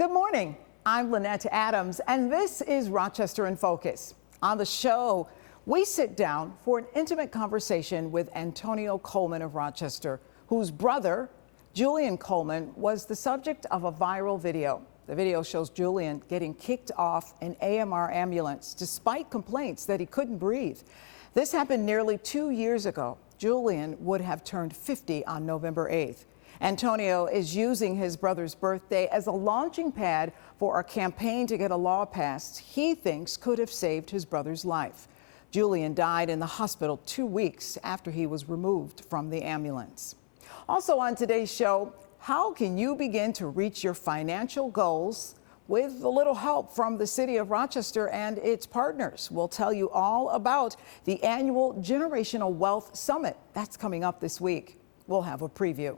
Good morning. I'm Lynette Adams, and this is Rochester in Focus. On the show, we sit down for an intimate conversation with Antonio Coleman of Rochester, whose brother, Julian Coleman, was the subject of a viral video. The video shows Julian getting kicked off an AMR ambulance despite complaints that he couldn't breathe. This happened nearly 2 years ago. Julian would have turned 50 on November 8th. Antonio is using his brother's birthday as a launching pad for a campaign to get a law passed he thinks could have saved his brother's life. Julian died in the hospital 2 weeks after he was removed from the ambulance. Also on today's show, how can you begin to reach your financial goals with a little help from the city of Rochester and its partners? We'll tell you all about the annual Generational Wealth Summit. That's coming up this week. We'll have a preview.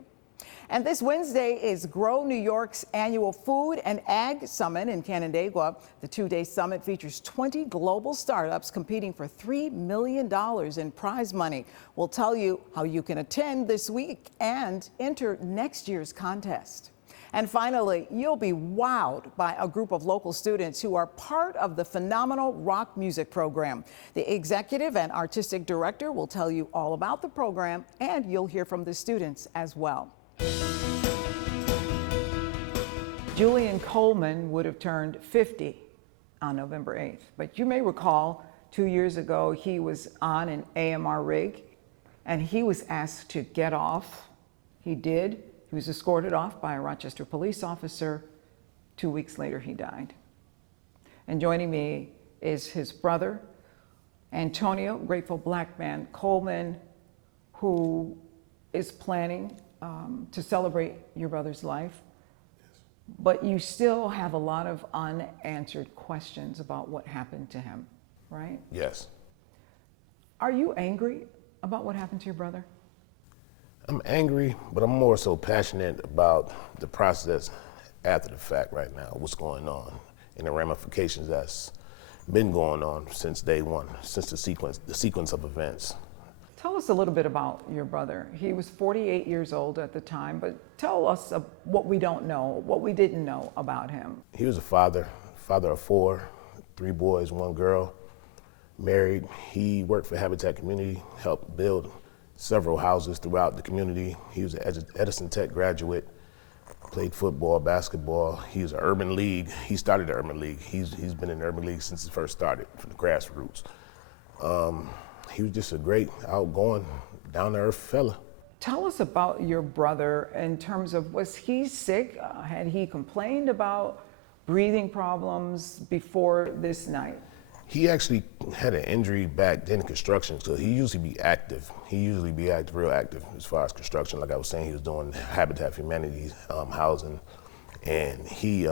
And this Wednesday is Grow New York's annual Food and Ag Summit in Canandaigua. The two-day summit features 20 global startups competing for $3 million in prize money. We'll tell you how you can attend this week and enter next year's contest. And finally, you'll be wowed by a group of local students who are part of the phenomenal rock music program. The executive and artistic director will tell you all about the program, and you'll hear from the students as well. Julian Coleman would have turned 50 on November 8th, but you may recall 2 years ago he was on an AMR rig and he was asked to get off. He did. He was escorted off by a Rochester police officer. 2 weeks later, he died. And joining me is his brother, Antonio, grateful black man Coleman, who is planning to celebrate your brother's life. But you still have a lot of unanswered questions about what happened to him, right? Yes. Are you angry about what happened to your brother? I'm angry, but I'm more so passionate about the process after the fact right now, what's going on, and the ramifications that's been going on since day one, since the sequence of events. Tell us a little bit about your brother. He was 48 years old at the time, but tell us what we don't know, what we didn't know about him. He was a father of four, 3 boys, 1 girl, married. He worked for Habitat Community, helped build several houses throughout the community. He was an Edison Tech graduate, played football, basketball. He was an urban league. He started the urban league. He's been in the urban league since he first started, from the grassroots. He was just a great, outgoing, down-to-earth fella. Tell us about your brother in terms of, was he sick? Had he complained about breathing problems before this night? He actually had an injury back then in construction, so he usually be active. Real active as far as construction. Like I was saying, he was doing Habitat for Humanity housing, and he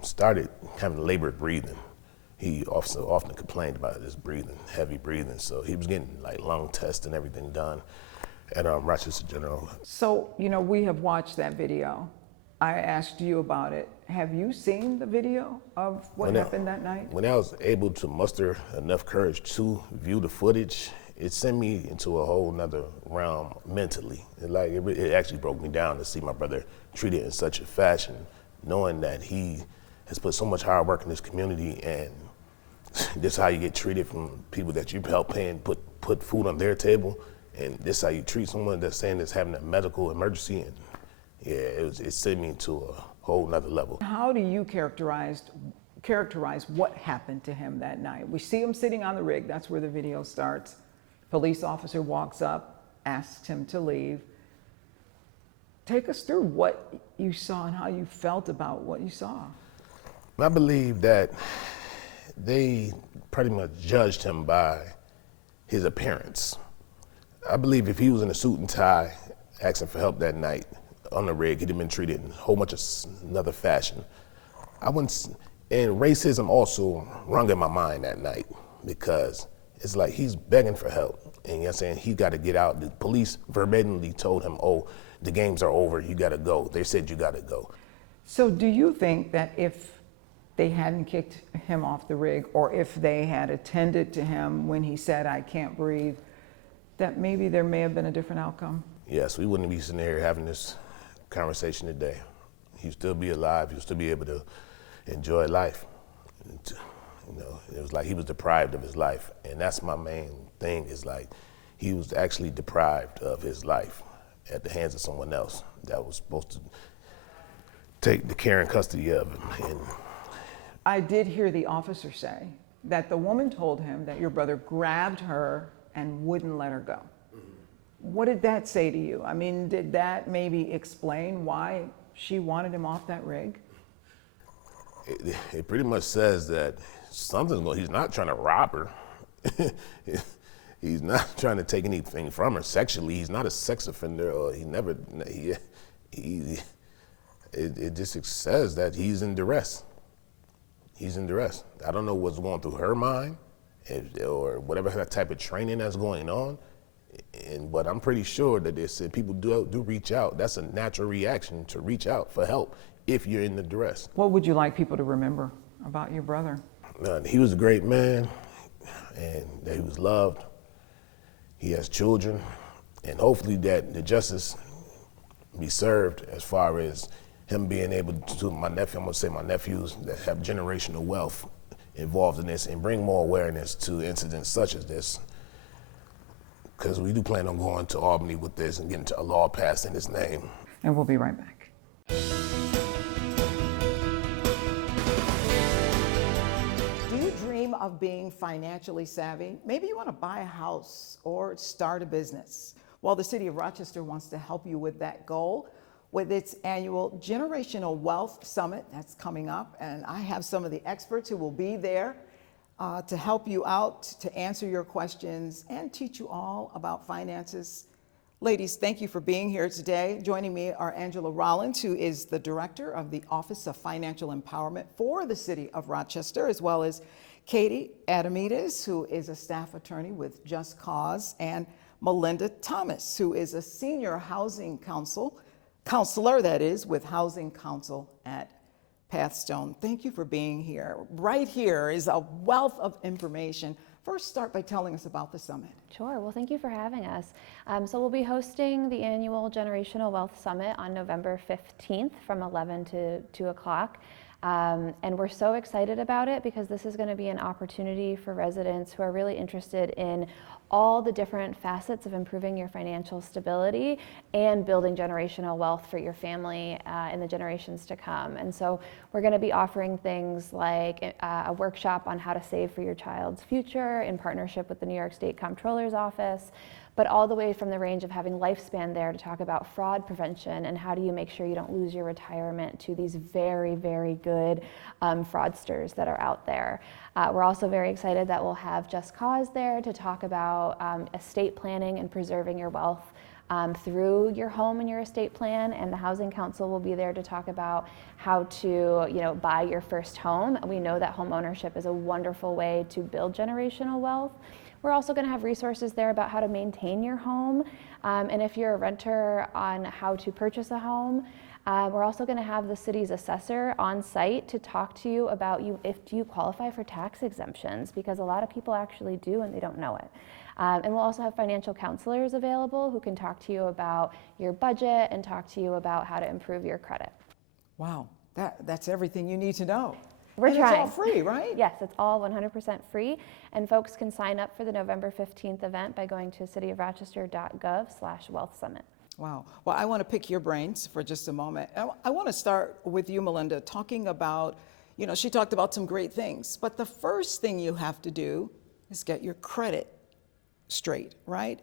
started having labored breathing. He also often complained about his breathing, heavy breathing, so he was getting like lung tests and everything done at Rochester General. So, you know, we have watched that video. I asked you about it. Have you seen the video of what happened that night? When I was able to muster enough courage to view the footage, it sent me into a whole nother realm mentally. It actually broke me down to see my brother treated in such a fashion, knowing that he has put so much hard work in this community, and this is how you get treated from people that you help pay and put food on their table, and this is how you treat someone that's saying that's having a medical emergency. And yeah, it sent me to a whole nother level. How do you characterize what happened to him that night? We see him sitting on the rig. That's where the video starts. Police officer walks up, asks him to leave. Take us through what you saw and how you felt about what you saw. I believe that they pretty much judged him by his appearance. I believe if he was in a suit and tie asking for help that night on the rig, he'd have been treated in a whole bunch of another fashion. And racism also rung in my mind that night, because it's like he's begging for help. And you know what I'm saying, he got to get out. The police verbatimly told him, oh, the games are over, you got to go. They said you got to go. So do you think that if they hadn't kicked him off the rig, or if they had attended to him when he said, I can't breathe, that maybe there may have been a different outcome? Yes, we wouldn't be sitting here having this conversation today. He'd still be alive, he'd still be able to enjoy life. And you know, it was like he was deprived of his life, and that's my main thing. Is like he was actually deprived of his life at the hands of someone else that was supposed to take the care and custody of him. And I did hear the officer say that the woman told him that your brother grabbed her and wouldn't let her go. What did that say to you? I mean, did that maybe explain why she wanted him off that rig? it pretty much says that something's going. He's not trying to rob her. He's not trying to take anything from her sexually. He's not a sex offender, or it just says that he's in duress. He's in duress. I don't know what's going through her mind, or whatever type of training that's going on. But I'm pretty sure that people do reach out. That's a natural reaction to reach out for help if you're in the duress. What would you like people to remember about your brother? He was a great man, and that he was loved. He has children, and hopefully that the justice be served as far as him being able to, my nephew, I'm gonna say my nephews that have generational wealth involved in this, and bring more awareness to incidents such as this. Because we do plan on going to Albany with this and getting a law passed in his name. And we'll be right back. Do you dream of being financially savvy? Maybe you want to buy a house or start a business. Well, the City of Rochester wants to help you with that goal with its annual Generational Wealth Summit that's coming up. And I have some of the experts who will be there to help you out, to answer your questions, and teach you all about finances. Ladies, thank you for being here today. Joining me are Angela Rollins, who is the Director of the Office of Financial Empowerment for the City of Rochester, as well as Katie Adamides, who is a staff attorney with Just Cause, and Melinda Thomas, who is a senior housing counselor, that is, with Housing Council at Pathstone. Thank you for being here. Right here is a wealth of information. First, start by telling us about the summit. Sure. Well, thank you for having us. So we'll be hosting the annual Generational Wealth Summit on November 15th from 11 to 2 o'clock. And we're so excited about it because this is going to be an opportunity for residents who are really interested in all the different facets of improving your financial stability and building generational wealth for your family in the generations to come. And so we're going to be offering things like a workshop on how to save for your child's future in partnership with the New York State Comptroller's Office, but all the way from the range of having Lifespan there to talk about fraud prevention and how do you make sure you don't lose your retirement to these very, very good fraudsters that are out there. We're also very excited that we'll have Just Cause there to talk about estate planning and preserving your wealth through your home and your estate plan, and the Housing Council will be there to talk about how to, buy your first home. We know that home ownership is a wonderful way to build generational wealth. We're also going to have resources there about how to maintain your home, and if you're a renter, on how to purchase a home. We're also going to have the city's assessor on site to talk to you about if you qualify for tax exemptions, because a lot of people actually do and they don't know it. And we'll also have financial counselors available who can talk to you about your budget and talk to you about how to improve your credit. Wow, that's everything you need to know. We're and trying. It's all free, right? Yes, it's all 100% free, and folks can sign up for the November 15th event by going to cityofrochester.gov/wealth summit. Wow. Well, I want to pick your brains for just a moment. I want to start with you, Melinda, talking about, she talked about some great things, but the first thing you have to do is get your credit straight, right?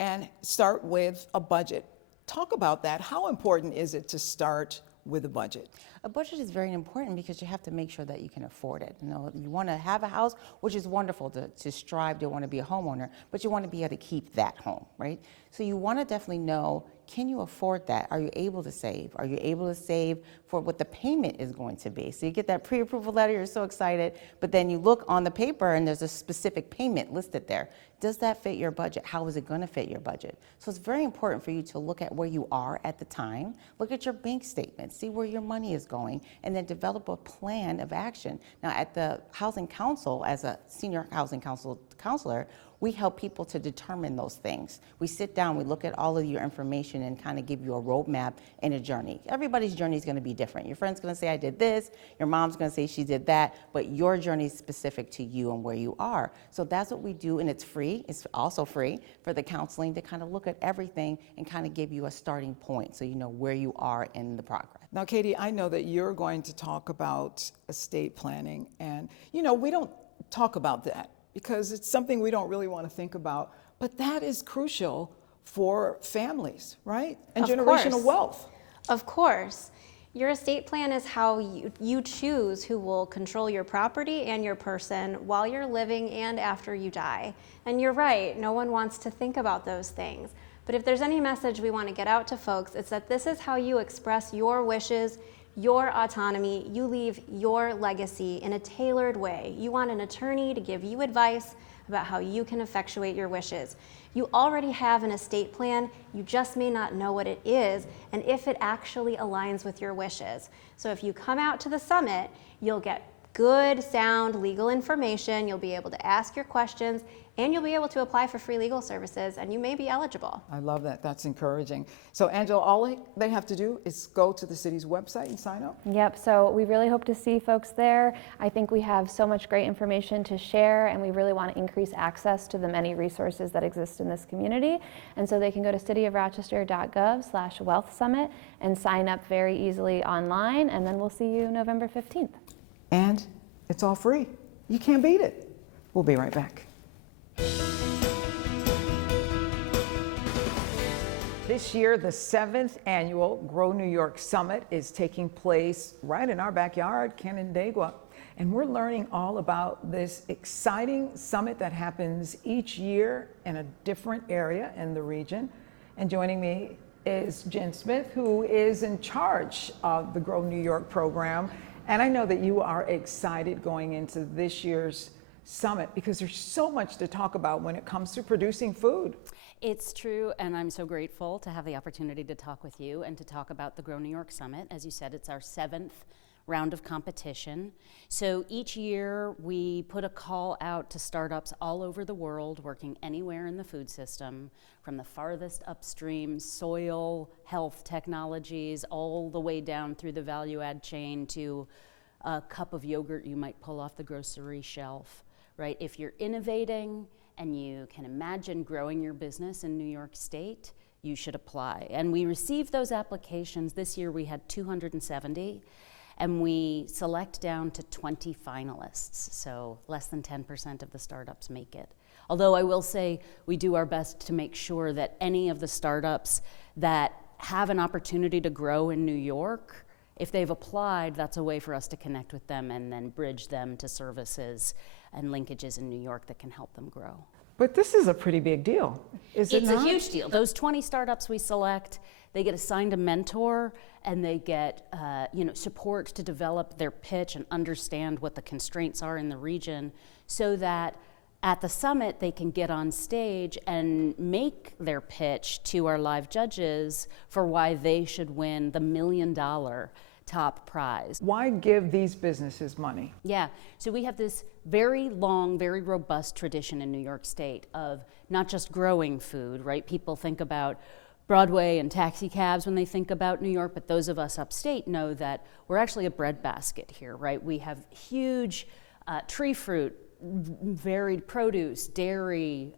And start with a budget. Talk about that. How important is it to start with a budget? A budget is very important because you have to make sure that you can afford it. You want to have a house, which is wonderful to strive to want to be a homeowner, but you want to be able to keep that home, right? So you want to definitely know, can you afford that? Are you able to save? Are you able to save for what the payment is going to be? So you get that pre-approval letter, you're so excited, but then you look on the paper and there's a specific payment listed there. Does that fit your budget? How is it going to fit your budget? So it's very important for you to look at where you are at the time, look at your bank statement, see where your money is going, and then develop a plan of action. Now at the Housing Council, as a senior housing counselor, we help people to determine those things. We sit down, we look at all of your information and kind of give you a roadmap and a journey. Everybody's journey is going to be different. Your friend's going to say, I did this. Your mom's going to say she did that. But your journey is specific to you and where you are. So that's what we do, and it's free. It's also free for the counseling to kind of look at everything and kind of give you a starting point so you know where you are in the progress. Now, Katie, I know that you're going to talk about estate planning, and we don't talk about that because it's something we don't really want to think about, but that is crucial for families, right? And generational wealth. Of course. Your estate plan is how you choose who will control your property and your person while you're living and after you die. And you're right, no one wants to think about those things. But if there's any message we want to get out to folks, it's that this is how you express your wishes, your autonomy. You leave your legacy in a tailored way. You want an attorney to give you advice about how you can effectuate your wishes. You already have an estate plan, you just may not know what it is and if it actually aligns with your wishes. So if you come out to the summit, you'll get good, sound legal information, you'll be able to ask your questions, and you'll be able to apply for free legal services, and you may be eligible. I love that. That's encouraging. So, Angela, all they have to do is go to the city's website and sign up? Yep, so we really hope to see folks there. I think we have so much great information to share, and we really want to increase access to the many resources that exist in this community. And so they can go to cityofrochester.gov/wealth summit and sign up very easily online, and then we'll see you November 15th. And it's all free. You can't beat it. We'll be right back. This year, the 7th annual Grow New York Summit is taking place right in our backyard, Canandaigua. And we're learning all about this exciting summit that happens each year in a different area in the region. And joining me is Jen Smith, who is in charge of the Grow New York program. And I know that you are excited going into this year's summit because there's so much to talk about when it comes to producing food. It's true, and I'm so grateful to have the opportunity to talk with you and to talk about the Grow New York Summit. As you said, it's our 7th round of competition. So each year we put a call out to startups all over the world working anywhere in the food system, from the farthest upstream soil health technologies all the way down through the value add chain to a cup of yogurt you might pull off the grocery shelf, right? If you're innovating and you can imagine growing your business in New York State, you should apply. And we received those applications. This year we had 270. And we select down to 20 finalists, so less than 10% of the startups make it. Although I will say we do our best to make sure that any of the startups that have an opportunity to grow in New York, if they've applied, that's a way for us to connect with them and then bridge them to services and linkages in New York that can help them grow. But this is a pretty big deal, is it not? It's a huge deal. Those 20 startups we select, they get assigned a mentor and they get support to develop their pitch and understand what the constraints are in the region so that at the summit they can get on stage and make their pitch to our live judges for why they should win the $1 million top prize. Why give these businesses money? Yeah, so we have this very long, very robust tradition in New York State of not just growing food, right? People think about Broadway and taxi cabs when they think about New York, but those of us upstate know that we're actually a breadbasket here, right? We have huge tree fruit, varied produce, dairy,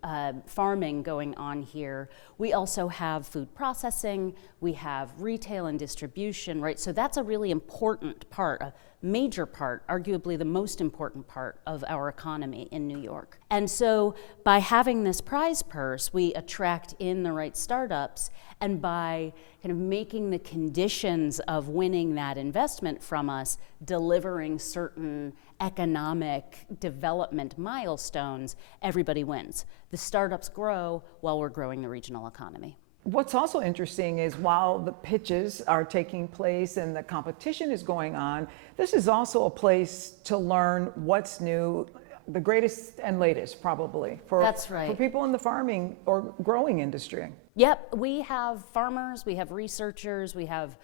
farming going on here. We also have food processing, we have retail and distribution, right? So that's a really important part, a major part, arguably the most important part of our economy in New York. And so by having this prize purse, we attract in the right startups, and by kind of making the conditions of winning that investment from us, delivering certain economic development milestones, everybody wins. The startups grow while we're growing the regional economy. What's also interesting is while the pitches are taking place and the competition is going on, this is also a place to learn what's new, the greatest and latest probably for people in the farming or growing industry. Yep, we have farmers, we have researchers, we have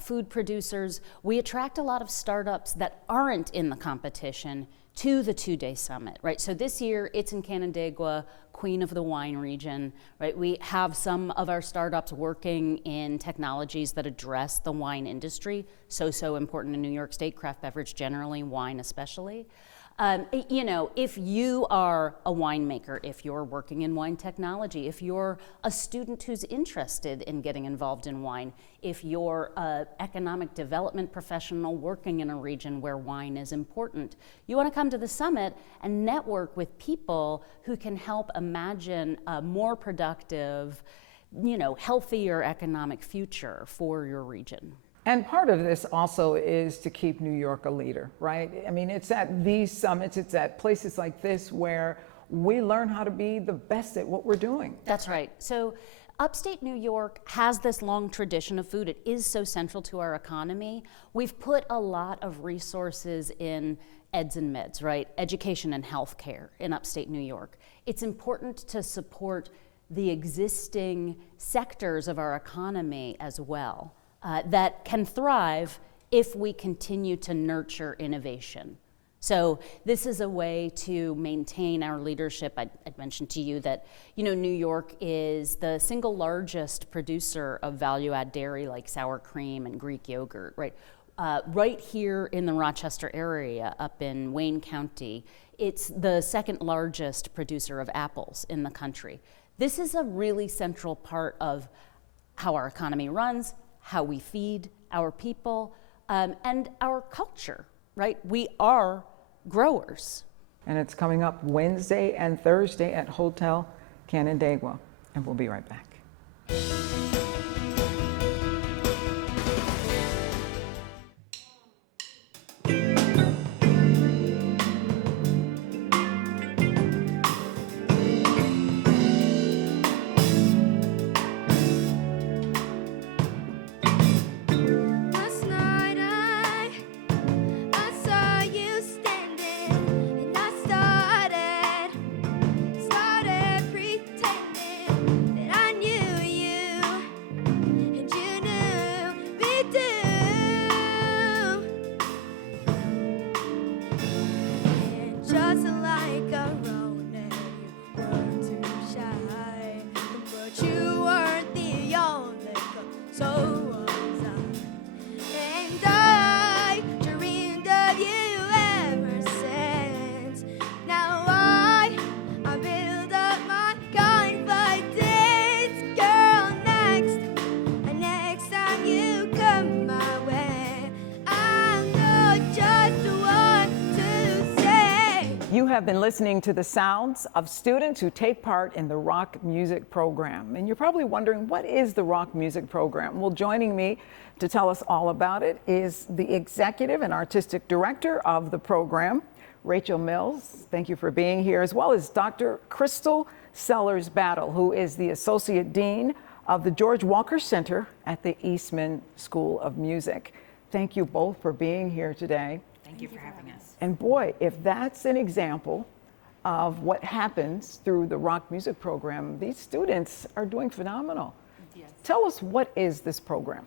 food producers. We attract a lot of startups that aren't in the competition to the two-day summit, right? So this year it's in Canandaigua, Queen of the Wine region, right? We have some of our startups working in technologies that address the wine industry, so important in New York State, craft beverage generally, wine especially. You know, if you are a winemaker, if you're working in wine technology, if you're a student who's interested in getting involved in wine, if you're an economic development professional working in a region where wine is important, you want to come to the summit and network with people who can help imagine a more productive, you know, healthier economic future for your region. And part of this also is to keep New York a leader, right? I mean, it's at these summits, it's at places like this where we learn how to be the best at what we're doing. That's right. So upstate New York has this long tradition of food. It is so central to our economy. We've put a lot of resources in eds and meds, right? Education and healthcare in upstate New York. It's important to support the existing sectors of our economy as well. That can thrive if we continue to nurture innovation. So this is a way to maintain our leadership. I'd mentioned to you that, you know, New York is the single largest producer of value-add dairy like sour cream and Greek yogurt, right? Right here in the Rochester area, up in Wayne County, it's the second largest producer of apples in the country. This is a really central part of how our economy runs, how we feed our people, and our culture, right? We are growers. And it's coming up Wednesday and Thursday at Hotel Canandaigua. And we'll be right back. You have been listening to the sounds of students who take part in the rock music program. And you're probably wondering, what is the rock music program? Well, joining me to tell us all about it is the executive and artistic director of the program, Rachel Mills. Thank you for being here, as well as Dr. Crystal Sellers-Battle, who is the associate dean of the George Walker Center at the Eastman School of Music. Thank you both for being here today. Thank you for having us. And boy, if that's an example of what happens through the rock music program, these students are doing phenomenal. Yes. Tell us, what is this program?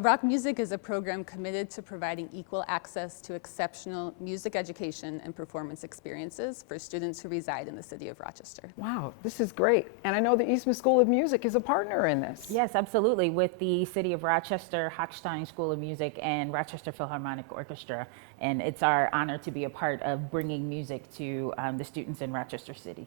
Rock Music is a program committed to providing equal access to exceptional music education and performance experiences for students who reside in the city of Rochester. Wow, this is great. And I know the Eastman School of Music is a partner in this. Yes, absolutely, with the City of Rochester, Hochstein School of Music, and Rochester Philharmonic Orchestra. And it's our honor to be a part of bringing music to the students in Rochester City.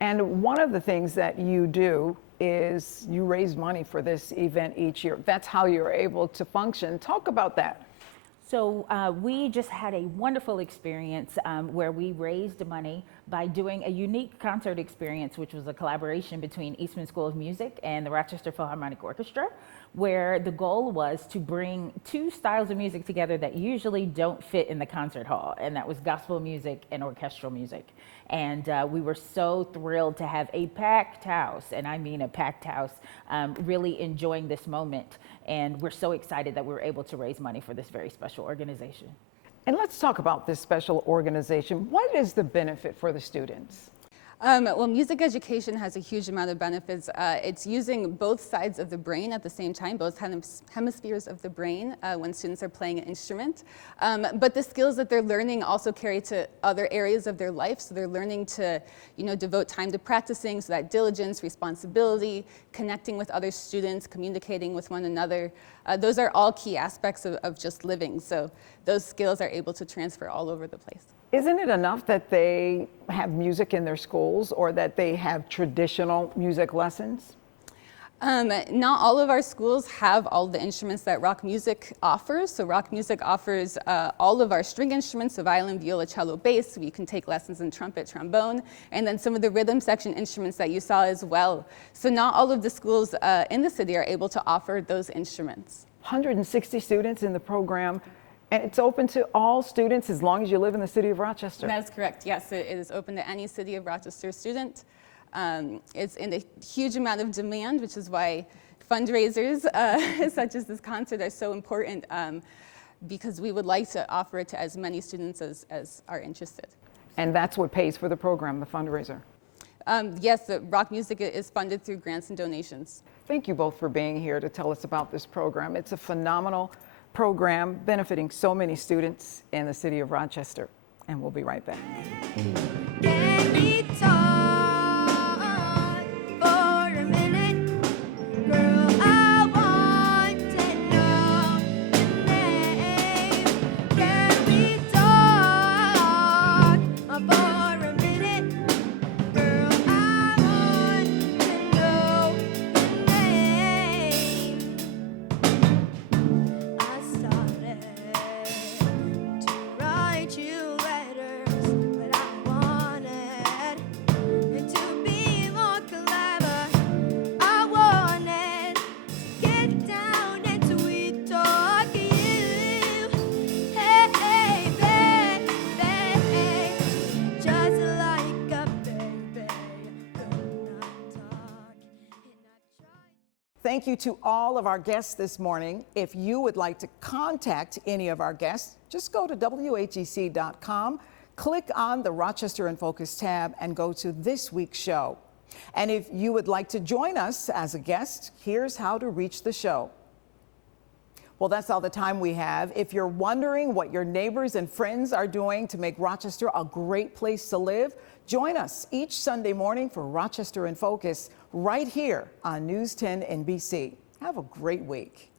And one of the things that you do is you raise money for this event each year. That's how you're able to function. Talk about that. So we just had a wonderful experience where we raised money by doing a unique concert experience, which was a collaboration between Eastman School of Music and the Rochester Philharmonic Orchestra, where the goal was to bring two styles of music together that usually don't fit in the concert hall, and that was gospel music and orchestral music. And we were so thrilled to have a packed house, and I mean a packed house, really enjoying this moment. And we're so excited that we were able to raise money for this very special organization. And let's talk about this special organization. What is the benefit for the students? Well, music education has a huge amount of benefits. It's using both sides of the brain at the same time, both hemispheres of the brain when students are playing an instrument. But the skills that they're learning also carry to other areas of their life. So they're learning to, devote time to practicing, so that diligence, responsibility, connecting with other students, communicating with one another. Those are all key aspects of just living. So those skills are able to transfer all over the place. Isn't it enough that they have music in their schools or that they have traditional music lessons? Not all of our schools have all the instruments that rock music offers. So rock music offers all of our string instruments, so violin, viola, cello, bass. We can take lessons in trumpet, trombone, and then some of the rhythm section instruments that you saw as well. So not all of the schools in the city are able to offer those instruments. 160 students in the program. And it's open to all students as long as you live in the city of Rochester. That's correct. Yes, it is open to any City of Rochester student. It's in a huge amount of demand, which is why fundraisers such as this concert are so important, because we would like to offer it to as many students as are interested. And that's what pays for the program, the fundraiser. Yes, the rock music is funded through grants and donations. Thank you both for being here to tell us about this program. It's a phenomenal program benefiting so many students in the city of Rochester. And we'll be right back. Can we talk for a minute? Girl, I want to know your name. Can we talk for a minute? Girl, I want to know your name. I started to write you letters, but I wanted it to be more clever. I wanted to get down and sweet talk you. Hey, baby, just like a baby. Could not talk, and I tried. Thank you to all of our guests this morning. If you would like to contact any of our guests, just go to WHEC.com, click on the Rochester in Focus tab, and go to this week's show. And if you would like to join us as a guest, here's how to reach the show. Well, that's all the time we have. If you're wondering what your neighbors and friends are doing to make Rochester a great place to live, join us each Sunday morning for Rochester in Focus right here on News 10 NBC. Have a great week.